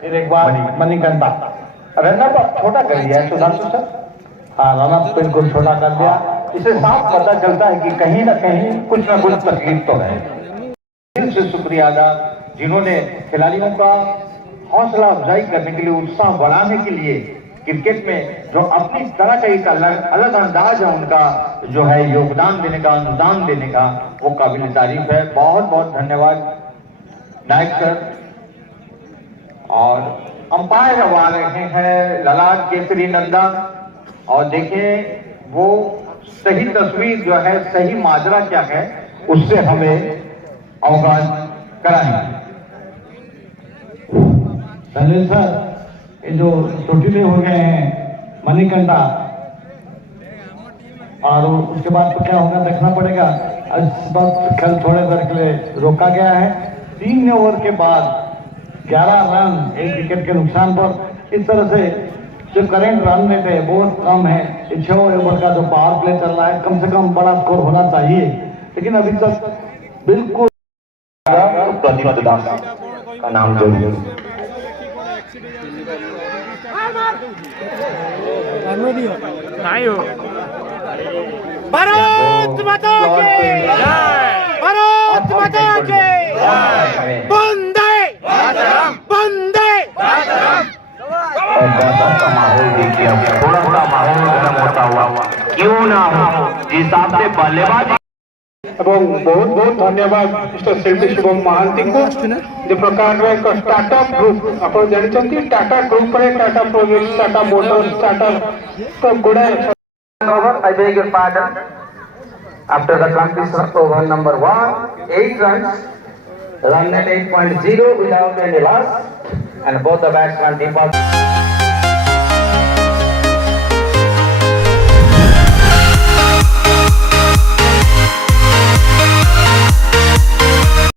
फिर एक बार मणिकंठा रनअप छोटा कर दिया है सुधांशु सर। हाँ, रनअप बिल्कुल छोटा कर दिया। इसे साफ पता चलता है कि कहीं ना कहीं कुछ ना कुछ तकलीफ तो है। दिल से शुक्रिया अदा जिन्होंने खिलाड़ियों का हौसला अफजाई करने के लिए, उत्साह बढ़ाने के लिए क्रिकेट में जो अपनी तरह का एक अलग अंदाज है उनका, जो है योगदान देने का, अनुदान देने का, वो काबिल तारीफ है। बहुत बहुत धन्यवाद नायक सर। और अंपायर अब आ रहे हैं ललाट केसरी नंदा, और देखें वो सही तस्वीर जो है, सही माजरा क्या है, उससे हमें अवगत कराएंगे। संजय सर, ये जो चोटी में हो गए हैं मणिकंठा, और उसके बाद तो क्या होगा देखना पड़ेगा। इस वक्त खेल थोड़े देर के लिए रोका गया है। 3 ओवर के बाद 11 रन एक विकेट के नुकसान पर। इस तरह से जो करेंट रन रेट है बहुत कम है। 6 ओवर का जो पावर प्ले चल रहा है, कम से कम बड़ा स्कोर होना चाहिए, लेकिन अभी तक बिल्कुल प्रदीप दास का नाम जोड़िए। भारत माता की जय, भारत माता की जय, वंदे वंदे। का माहौल देखिए, थोड़ा थोड़ा माहौल गर्म होता हुआ क्यों ना हो, जिस हिसाब से बल्लेबाजी। बहुत बहुत धन्यवाद मिस्टर शिल्पी शुभम महांती को। जो प्रकार एक स्टार्टअप ग्रुप आप जानते टाटा ग्रुप है, टाटा प्रोजेक्ट, टाटा मोटर्स, टाटा तो गुड़े। I beg your pardon. After the completion of over number 1, 8 runs, run at 8.0 without any loss, and both the batsmen default.